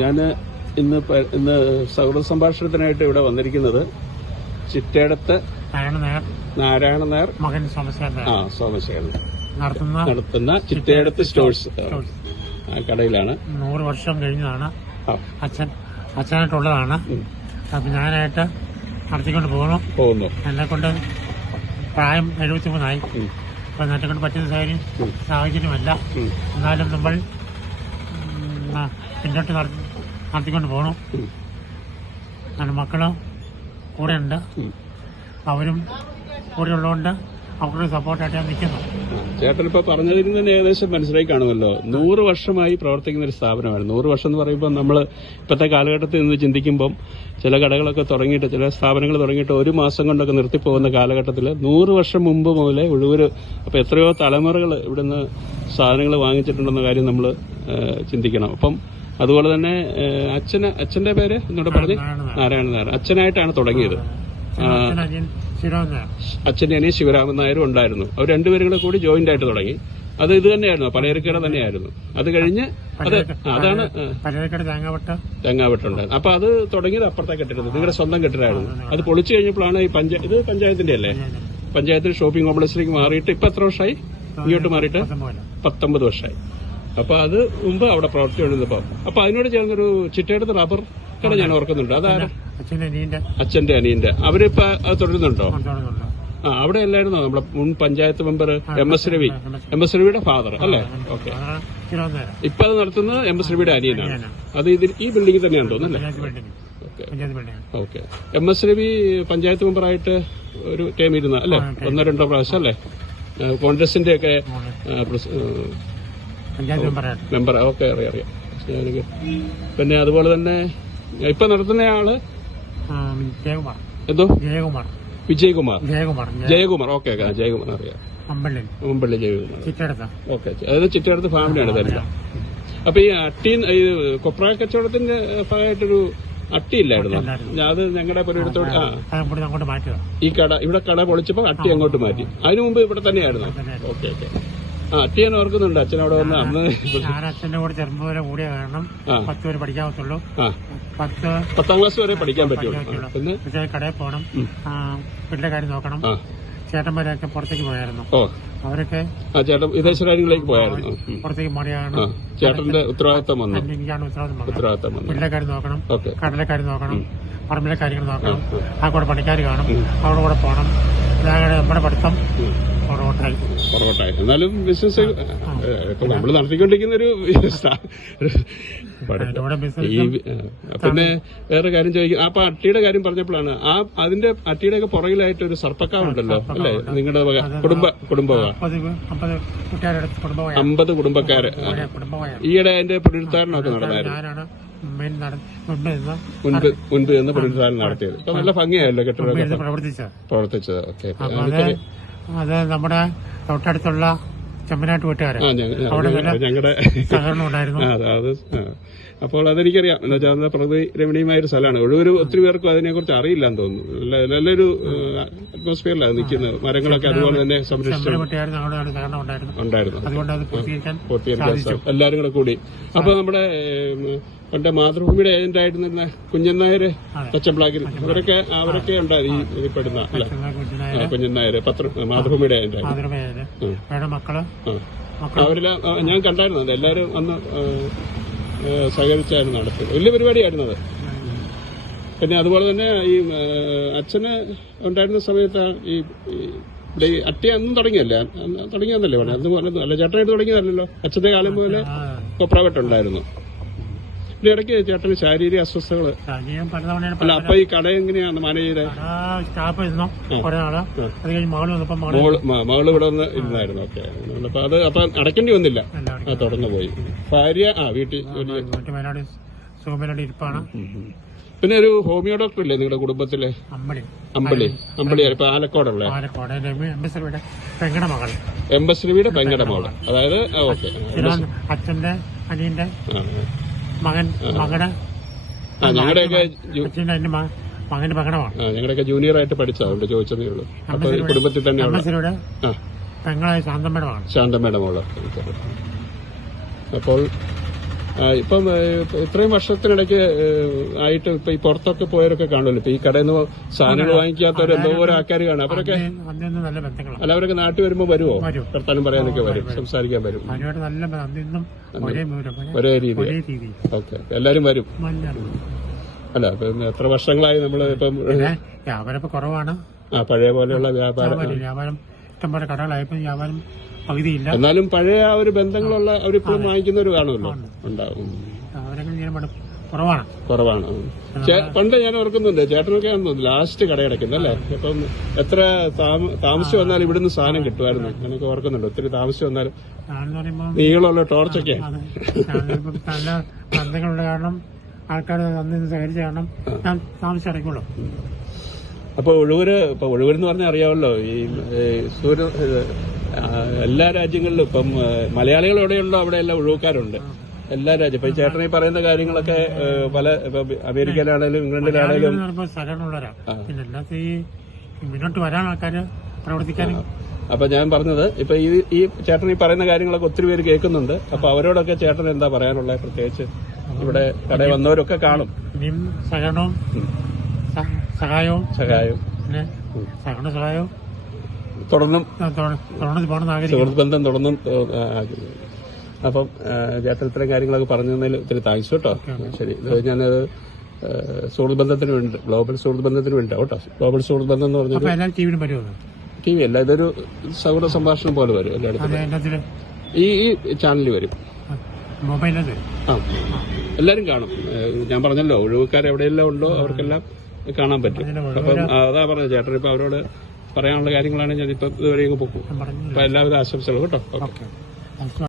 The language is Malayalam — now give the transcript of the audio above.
ഞാൻ ഇന്ന് സൗഹൃദ സംഭാഷണത്തിനായിട്ട് ഇവിടെ വന്നിരിക്കുന്നത് ചിറ്റേടത്ത് നാരായണ നായർ മകൻ സോമശേഖരൻ നടത്തുന്ന ചിറ്റേടത്ത് സ്റ്റോഴ്സ് കടയിലാണ്. 100 വർഷം കഴിഞ്ഞതാണ്. അച്ഛനായിട്ടുള്ളതാണ്. അപ്പൊ ഞാനായിട്ട് നടത്തിക്കൊണ്ട് പോകുന്നു. എന്നെ കൊണ്ട് പ്രായം 73 അപ്പൊ എന്നെ കൊണ്ട് പറ്റുന്ന സാഹചര്യമല്ല. എന്നാലും നമ്മൾ പിന്നോട്ട് നടത്തിക്കൊണ്ട് പോകണം. മക്കളും കൂടെ ഉണ്ട്. അവരും കൂടെ ഉള്ളതുകൊണ്ട് അവരുടെ സപ്പോർട്ടായിട്ട് ഞാൻ നിൽക്കുന്നു. ചേട്ടൻ ഇപ്പൊ പറഞ്ഞതിൽ നിന്ന് ഏകദേശം മനസ്സിലായി കാണുമല്ലോ. 100 വർഷമായി പ്രവർത്തിക്കുന്ന ഒരു സ്ഥാപനമാണ്. 100 വർഷം എന്ന് പറയുമ്പോൾ നമ്മൾ ഇപ്പോഴത്തെ കാലഘട്ടത്തിൽ നിന്ന് ചിന്തിക്കുമ്പം ചില കടകളൊക്കെ തുടങ്ങിയിട്ട്, ചില സ്ഥാപനങ്ങൾ തുടങ്ങിയിട്ട് 1 മാസം കൊണ്ടൊക്കെ നിർത്തിപ്പോകുന്ന കാലഘട്ടത്തിൽ 100 വർഷം മുമ്പ് മുതലേ ഒഴുവര് അപ്പൊ എത്രയോ തലമുറകൾ ഇവിടുന്ന് സാധനങ്ങൾ വാങ്ങിച്ചിട്ടുണ്ടെന്ന കാര്യം നമ്മൾ ചിന്തിക്കണം. അപ്പം അതുപോലെ തന്നെ അച്ഛന്റെ പേര് എന്നോട് പറഞ്ഞ് നാരായണ നായർ അച്ഛനായിട്ടാണ് തുടങ്ങിയത്. അച്ഛന്റെ അനിയൻ ശിവരാമൻ നായരും ഉണ്ടായിരുന്നു. അവർ രണ്ടുപേരും കൂടി ജോയിന്റ് ആയിട്ട് തുടങ്ങി. അത് ഇത് തന്നെയായിരുന്നു, പലചരക്കട തന്നെയായിരുന്നു. അത് കഴിഞ്ഞ് അതാണ് തേങ്ങാവെട്ടുണ്ടായിരുന്നു. അപ്പൊ അത് തുടങ്ങിയത് അപ്പുറത്തെ കെട്ടിടം, നിങ്ങളുടെ സ്വന്തം കെട്ടിടമായിരുന്നു. അത് പൊളിച്ചു കഴിഞ്ഞപ്പോഴാണ് ഇത് പഞ്ചായത്തിന്റെ അല്ലേ, പഞ്ചായത്തിൽ ഷോപ്പിംഗ് കോംപ്ലക്സിലേക്ക് മാറിയിട്ട് ഇപ്പൊ എത്ര വർഷമായി ഇങ്ങോട്ട് മാറിയിട്ട്? 19 വർഷമായി. അപ്പൊ അത് മുമ്പ് അവിടെ പ്രവർത്തി കൊണ്ടിരുന്നപ്പോ അപ്പൊ അതിനോട് ചേർന്നൊരു ചിറ്റേടത്ത് റബ്ബർ കട ഞാൻ ഓർക്കുന്നുണ്ട്. അതാരാ? അച്ഛന്റെ അനിയന്റെ. അവരിപ്പോ അത് തുടരുന്നുണ്ടോ? അവിടെ അല്ലായിരുന്നോ നമ്മുടെ മുൻ പഞ്ചായത്ത് മെമ്പർ MS രവിയുടെ ഫാദർ അല്ലേ? ഓക്കെ. ഇപ്പൊ അത് നടത്തുന്നത് MS രവിയുടെ അനിയനാണ്. അത് ഈ ബിൽഡിംഗിൽ തന്നെയാണ് തോന്നുന്നല്ലേ? ഓക്കെ. MS രവി പഞ്ചായത്ത് മെമ്പറായിട്ട് ഒരു ടൈം ഇരുന്ന അല്ലേ? 1-2 പ്രാവശ്യം അല്ലേ? കോൺഗ്രസിന്റെ ഒക്കെ മെമ്പർ. ഓക്കെ, അറിയാം. പിന്നെ അതുപോലെ തന്നെ ഇപ്പൊ നടത്തുന്നയാള് എന്തോ ജയകുമാർ. ഓക്കെ, ജയകുമാർ അറിയാം. അമ്പള്ളി ജയകുമാർ. ഓക്കെ, അതായത് ചിറ്റേടത്ത് ഫാമിലിയാണ് തന്നെ. അപ്പൊ ഈ കൊപ്ര കച്ചവടത്തിന്റെ ഭാഗമായിട്ടൊരു അട്ടിയില്ലായിരുന്നു. അത് ഞങ്ങളുടെ പുരയിടത്തോട് ഈ ഇവിടെ കട പൊളിച്ചപ്പോ അട്ടി അങ്ങോട്ട് മാറ്റി. അതിനു മുമ്പ് ഇവിടെ തന്നെയായിരുന്നു. ഓക്കെ. അട്ടി ഞാൻ ഓർക്കുന്നുണ്ട്. അച്ഛൻ അവിടെ വന്ന് അന്ന് അച്ഛന്റെ കൂടെ ചെറുപ്പം വരെ കൂടിയ കാരണം 10 വരെ പഠിക്കാൻ പറ്റുള്ളൂ. 10ാം ക്ലാസ് വരെ പഠിക്കാൻ പറ്റുള്ളൂ. പിന്നെ കടയിൽ പോകണം, വീട്ടിലെ കാര്യം നോക്കണം. ചേട്ടന്മാരൊക്കെ പുറത്തേക്ക് പോയായിരുന്നു. അവരൊക്കെ ചേട്ടൻ വിദേശ കാര്യങ്ങളിലേക്ക് പോയായിരുന്നു. പുറത്തേക്ക് മാറിയാണ് ചേട്ടന്റെ ഉത്തരവാദിത്തം വന്നു. ഉത്തരവാദിത്തം വീട്ടിലെ കാര്യം നോക്കണം, കടലെ കാര്യം നോക്കണം, പറമ്പിലെ കാര്യങ്ങൾ നോക്കണം. ആ കൂടെ പണിക്കാർ കാണും, അവിടെ കൂടെ പോകണം. നമ്മുടെ പഠിത്തം പുറകോട്ടായി. എന്നാലും ബിസിനസ് നമ്മൾ നടത്തിക്കൊണ്ടിരിക്കുന്ന ഒരു പിന്നെ വേറെ കാര്യം ചോദിക്കും. അപ്പൊ അട്ടിയുടെ കാര്യം പറഞ്ഞപ്പോഴാണ് അതിന്റെ അട്ടിയുടെ ഒക്കെ പുറകിലായിട്ട് ഒരു സർപ്പക്കാവുണ്ടല്ലോ അല്ലേ? നിങ്ങളുടെ കുടുംബ 50 കുടുംബക്കാര്. ഈയിടെ അതിന്റെ പുനരുദ്ധാരണമൊക്കെ നടന്നായിരുന്നു. മുൻപ് നിന്ന് പുനരുദ്ധാരണം നടത്തിയത്. അപ്പൊ നല്ല ഭംഗിയായല്ലോ കെട്ടിടമൊക്കെ പ്രവർത്തിച്ചത്. ഓക്കെ. അത് നമ്മുടെ തൊട്ടടുത്തുള്ള ചെമ്മനാട്ട് വീട്ടുകാരെ ഞങ്ങളുടെ സഹകരണം ഉണ്ടായിരുന്നു. അപ്പോൾ അതെനിക്കറിയാം. എന്നുവെച്ചാൽ പ്രകൃതി രമണീയമായ ഒരു സ്ഥലമാണ്. ഒഴിവൊരു ഒത്തിരി പേർക്കും അതിനെക്കുറിച്ച് അറിയില്ലെന്ന് തോന്നുന്നു. നല്ലൊരു അറ്റ്മോസ്ഫിയറിലാണ് നിൽക്കുന്നത്. മരങ്ങളൊക്കെ അതുപോലെ തന്നെ ഉണ്ടായിരുന്നു. പൂർത്തീകരിക്കാൻ എല്ലാവരും കൂടെ കൂടി. അപ്പൊ നമ്മുടെ പണ്ട് മാതൃഭൂമിയുടെ ഏജന്റ് ആയിരുന്ന കുഞ്ഞൻ നായര് പച്ചമ്പ്ലാക്കിൽ അവരൊക്കെ ഉണ്ടായിരുന്നു ഈ പെടുന്ന അല്ലെ? കുഞ്ഞൻ നായര് മാതൃഭൂമിയുടെ ഏജന്റ് അവരെല്ലാം ഞാൻ കണ്ടായിരുന്നു. അത് എല്ലാവരും അന്ന് സഹകരിച്ചായിരുന്നു നടത്തിയത്. വലിയ പരിപാടിയായിരുന്നു അത്. പിന്നെ അതുപോലെ തന്നെ ഈ അച്ഛന് ഉണ്ടായിരുന്ന സമയത്ത് ഇവിടെ ഈ അട്ടി അന്നും തുടങ്ങിയെന്നല്ലേ പറഞ്ഞത്? അതുപോലെ അല്ല, ചേട്ടനായിട്ട് തുടങ്ങിയതല്ലോ. അച്ഛന്റെ കാലം പോലെ കൊപ്രാവെട്ടുണ്ടായിരുന്നു. പിന്നെ ഇടയ്ക്ക് ചേട്ടന് ശാരീരിക അസ്വസ്ഥകള് അല്ല. അപ്പൊ ഈ കട എങ്ങനെയാണ് മാനേജ് ചെയ്തത്? മകള് ഇവിടെ വന്ന് ഇരുന്നായിരുന്നു. ഓക്കെ. അപ്പൊ അടയ്ക്കേണ്ടി വന്നില്ല, തുടർന്ന് പോയി. ഭാര്യ വീട്ടിൽ. പിന്നെ ഒരു ഹോമിയോ ഡോക്ടർ ഇല്ലേ നിങ്ങളുടെ കുടുംബത്തില്? അമ്പളി ഇപ്പൊ ആലക്കോടുള്ള MS രവിയുടെ പെങ്ങടെ മകള്. അതായത് ഓക്കെ, അച്ഛന്റെ അനിയന്റെ ഞങ്ങളുടെയൊക്കെ ജൂനിയർ ആയിട്ട് പഠിച്ചത് അവിടെ ചോദിച്ചതേ ഉള്ളൂ. അപ്പൊ കുടുംബത്തിൽ തന്നെയുള്ള ശാന്തമ്മയുടെ മോള്. അപ്പോൾ ഇപ്പം ഇത്രയും വർഷത്തിനിടയ്ക്ക് ആയിട്ട് ഇപ്പൊ ഈ പുറത്തൊക്കെ പോയവരൊക്കെ കാണുമല്ലോ. ഇപ്പൊ ഈ കടയിൽ നിന്ന് സാധനങ്ങൾ വാങ്ങിക്കാത്തവർ എന്തോരം ആൾക്കാർ കാണും. അവരൊക്കെ നല്ല ബന്ധങ്ങളാണ്. അല്ല, അവരൊക്കെ നാട്ടിൽ വരുമ്പോ വരുമോ? വർത്താനം പറയാനൊക്കെ വരും, സംസാരിക്കാൻ വരും. ഒരേ രീതി. ഓക്കെ, എല്ലാരും വരും. അല്ല, ഇപ്പം എത്ര വർഷങ്ങളായി നമ്മള് ഇപ്പം വ്യാപാരം കുറവാണ്. പഴയ പോലെയുള്ള വ്യാപാരം ഇഷ്ടംപോലെ കടകളായപ്പോ വ്യാപാരം പകുതിയില്ല. എന്നാലും പഴയ ആ ഒരു ബന്ധങ്ങളുള്ള അവരിപ്പോഴും വാങ്ങിക്കുന്നവർ കാണുമല്ലോ. ഉണ്ടാവും. കുറവാണ്. പണ്ട് ഞാൻ ഓർക്കുന്നുണ്ട്, ചേട്ടനൊക്കെ ആണെന്ന് തോന്നുന്നു ലാസ്റ്റ് കടയടക്കുന്നത് അല്ലേ? അപ്പം എത്ര താമസിച്ച് വന്നാലും ഇവിടുന്ന് സാധനം കിട്ടുമായിരുന്നു. എനിക്ക് ഓർക്കുന്നുണ്ട്, ഒത്തിരി താമസിച്ച് വന്നാലും നീളമുള്ള ടോർച്ചൊക്കെ. നല്ല ബന്ധങ്ങളുള്ള കാരണം ആൾക്കാർ അന്ന് സഹകരിച്ച കാരണം ഞാൻ താമസിച്ചടയ്ക്കുള്ളൂ. അപ്പൊ ഒഴുവൂരെന്ന് പറഞ്ഞാൽ അറിയാമല്ലോ, ഈ എല്ലാ രാജ്യങ്ങളിലും ഇപ്പം മലയാളികൾ എവിടെയുണ്ടോ അവിടെയെല്ലാം ഒഴിവുകാരുണ്ട്. എല്ലാ രാജ്യം ഇപ്പൊ ചേട്ടനെ പറയുന്ന കാര്യങ്ങളൊക്കെ പല അമേരിക്കയിലാണേലും ഇംഗ്ലണ്ടിലാണേലും മുന്നോട്ട് വരാൻ ആൾക്കാര് പ്രവർത്തിക്കാനും. അപ്പൊ ഞാൻ പറഞ്ഞത് ഇപ്പൊ ഈ ചേട്ടൻ ഈ പറയുന്ന കാര്യങ്ങളൊക്കെ ഒത്തിരി പേര് കേൾക്കുന്നുണ്ട്. അപ്പൊ അവരോടൊക്കെ ചേട്ടൻ എന്താ പറയാനുള്ളത്? പ്രത്യേകിച്ച് ഇവിടെ കടയിൽ വന്നവരൊക്കെ കാണും. ഇനിയും സഹായവും പിന്നെ സഹായവും തുടർന്നും പോകണം. സുഹൃത്ത് ബന്ധം തുടർന്നും. അപ്പം ചേട്ടൻ ഇത്തരം കാര്യങ്ങളൊക്കെ പറഞ്ഞു തന്നതിൽ ഒത്തിരി താങ്ക്സ് കേട്ടോ. ശരി, ഞാനത് സുഹൃത്ത് ബന്ധത്തിന് വേണ്ടി, ഗ്ലോബൽ സുഹൃത്ത് ബന്ധത്തിന് വേണ്ടി കേട്ടോ. ഗ്ലോബൽ സുഹൃത്ത് ബന്ധം എന്ന് പറഞ്ഞാൽ TV അല്ല, ഇതൊരു സൗഹൃദ സംഭാഷണം പോലെ വരും എല്ലായിടത്തും. ഈ ചാനലിൽ വരും. എല്ലാരും കാണും. ഞാൻ പറഞ്ഞല്ലോ, ഒഴിവുകാർ എവിടെയെല്ലാം ഉണ്ടോ അവർക്കെല്ലാം കാണാൻ പറ്റും. അപ്പം അതാ പറഞ്ഞത് ചേട്ടൻ. ഇപ്പൊ അവരോട് പറയാനുള്ള കാര്യങ്ങളാണ് ഞാനിപ്പോ ഇതുവരെ പോകും. അപ്പൊ എല്ലാവിധ ആശംസകളും കേട്ടോ.